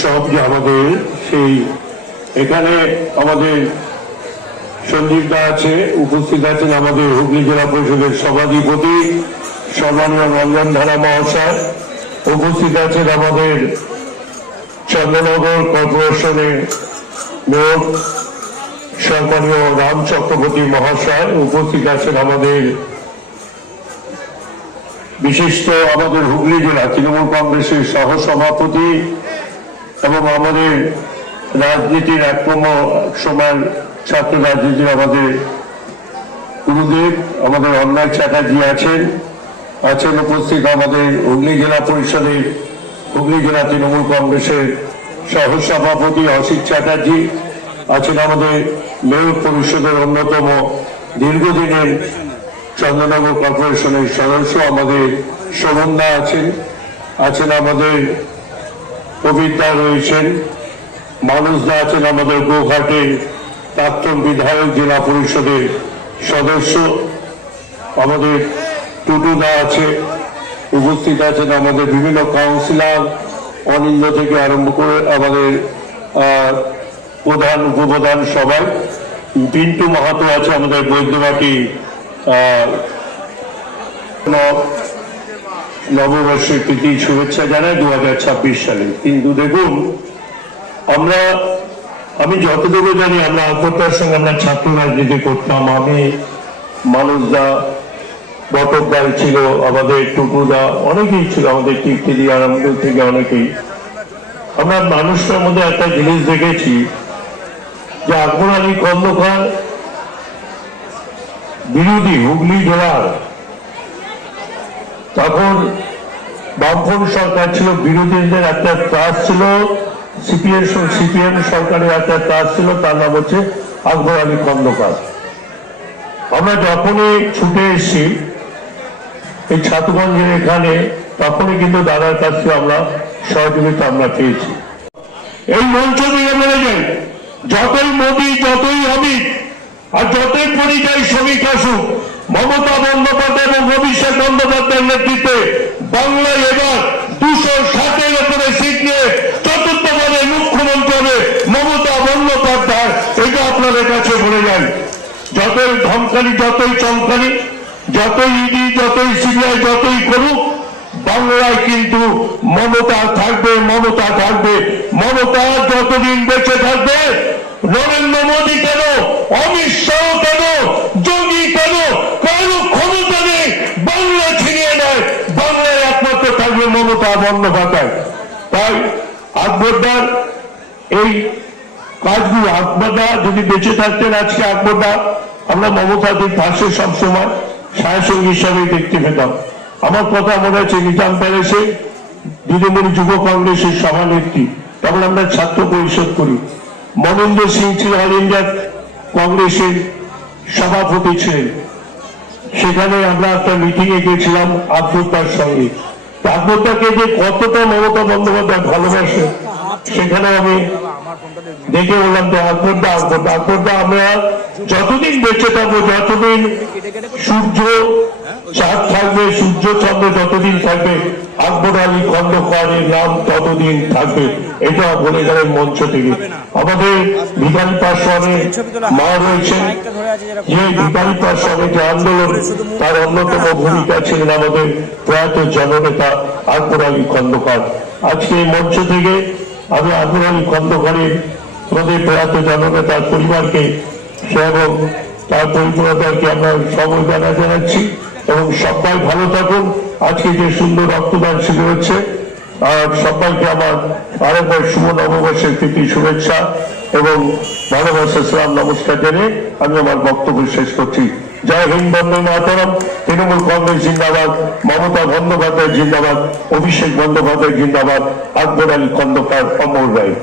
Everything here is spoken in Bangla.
উৎসব যে আমাদের সেই এখানে আমাদের সঞ্জীব দা আছে, উপস্থিত আছেন আমাদের হুগলি জেলা পরিষদের সভাধিপতি সম্মানীয় রঞ্জন ধারা মহাশয়, উপস্থিত আছেন আমাদের চন্দ্রনগর কর্পোরেশনের মেয়র সম্মানীয় রাম চক্রবর্তী মহাশয়, উপস্থিত আছেন আমাদের বিশিষ্ট আমাদের হুগলি জেলা তৃণমূল কংগ্রেসের সহ সভাপতি এবং আমাদের রাজনীতির এক সময় ছাত্র রাজনীতির আমাদের গুরুদেব, আমাদের অন্যায় চ্যাটার্জি আছেন। আছেন উপস্থিত আমাদের হুগলি জেলা পরিষদের, হুগলি জেলা তৃণমূল কংগ্রেসের সহ সভাপতি অসিত চ্যাটার্জি, আছেন আমাদের মেয়র পরিষদের অন্যতম দীর্ঘদিনের চন্দ্রনগর কর্পোরেশনের সদস্য আমাদের শোভনদা আছেন। আছেন আমাদের কবিতা রয়েছেন। মানুষরা আছেন আমাদের গোঘাটের প্রাক্তন বিধায়ক, জেলা পরিষদের সদস্য। আমাদের টুটুদা আছে, উপস্থিত আছেন আমাদের বিভিন্ন কাউন্সিলর। অনিন্দ থেকে আরম্ভ করে আমাদের প্রধান, উপপ্রধান সবাই। পিন্টু মাহাতো আছে আমাদের বৈদ্যবাটি নববর্ষের প্রীতি, শুভেচ্ছা জানাই দু সালে। কিন্তু দেখুন, আমরা, আমি যতটুকু জানি, আমরা আকবরটার সঙ্গে আমরা ছাত্র রাজনীতি করতাম। আমি মানুষদা বটকদার ছিল, আমাদের টুকুদা অনেকেই ছিল, আমাদের টিকটিদি আরম্ভ থেকে অনেকেই। আমরা মানুষটার মধ্যে একটা জিনিস দেখেছি, যে আকবর আলী খন্দকার বিরোধী হুগলি জেলার তখন বামফ্রন্ট সরকার ছিল, বিরোধীদের একটা ত্রাস ছিল, সিপিএম সিপিএম সরকারের একটা ত্রাস ছিল, তার নাম হচ্ছে আকবর আলী খন্দকার। আমরা যখনই ছুটে এসেছি, এই ছাতুগঞ্জের এখানে, তখনই কিন্তু দাদার কাছ থেকে আমরা সহযোগিতা আমরা পেয়েছি। এই মঞ্চ থেকে বলে যাই যতই মোদী যতই অমিত, আর যতই পরিযায়ী শ্রমিক আসুক, মমতা বন্দ্যোপাধ্যায় এবং অভিষেক বন্দ্যোপাধ্যায়ের বাংলায় এবার দুশো ষাটের উপরে সিট নিয়ে চতুর্থবারের মুখ্যমন্ত্রী হবে মমতা বন্দ্যোপাধ্যায়। এটা আপনাদের কাছে বলে যান যতই ধমকানি, যতই চমকানি, যতই ইডি যতই সিবিআই যতই করুক, বাংলায় কিন্তু মমতা থাকবে মমতা থাকবে। মমতা যতদিন বেঁচে থাকবে, নরেন্দ্র মোদী কেন অমিত শাহ কেন যোগী কেন কারও ক্ষমতা নেই বাংলা ছিনিয়ে নেয় বাংলায় একমাত্র থাকবে মমতা বন্দ্যোপাধ্যায় তাই আকবরদার, এই কাজগুলো আকবরদা যদি বেঁচে থাকতেন আজকে আকবরদা আমরা মমতাদের পাশে সবসময় সঙ্গী হিসাবে দেখতে পেতাম। আমার কথা মনে আছে নিজাম প্যালেসে দিদিমণি যুব কংগ্রেসের সভানেত্রী তখন আমরা ছাত্র পরিষদ করি। মনেন্দ্র সিং ছিল অল ইন্ডিয়া কংগ্রেসের সভাপতি ছিলেন। সেখানে আমরা একটা মিটিং এ গেছিলাম আকবরদার সঙ্গে। আকবরদাকে যে কতটা মমতা বন্দ্যোপাধ্যায় ভালোবাসে সেখানে আমি দেখে বললাম যে আকবরদা আকবরদা আকবরদা আমরা যতদিন বেঁচে থাকব, যতদিন সূর্য চাঁদ থাকবে, সূর্য চন্দ্র যতদিন থাকবে, আকবর আলী খন্দকারের নাম ততদিন থাকবে। এটা বলে গেলেন মঞ্চ থেকে। আমাদের বিধান পাশনে মা রয়েছেন। যে বিধান পাশনে যে আন্দোলন, তার অন্যতম ভূমিকা ছিলেন আমাদের প্রয়াত জননেতা আকবর আলী খন্দকার। আজকে এই মঞ্চ থেকে আমি আকবর আলী খন্দকারের আমাদের প্রয়াত জননেতার পরিবারকে এবং তার পরিবারকে আমরা সমবেদনা জানাচ্ছি এবং সবাই ভালো থাকুন। আজকে যে সুন্দর রক্তদান শিবির হচ্ছে, আর সবাইকে আমার আরেকবার শুভ নববর্ষের প্রীতি শুভেচ্ছা এবং ভালোবাসা সালাম নমস্কার জানিয়ে আমি আমার বক্তব্য শেষ করছি। জয় হিন্দ বন্দে মাতরম। তৃণমূল কংগ্রেস জিন্দাবাদ, মমতা বন্দ্যোপাধ্যায় জিন্দাবাদ, অভিষেক বন্দ্যোপাধ্যায় জিন্দাবাদ আকবর আলী খন্দকার, অমর রায়।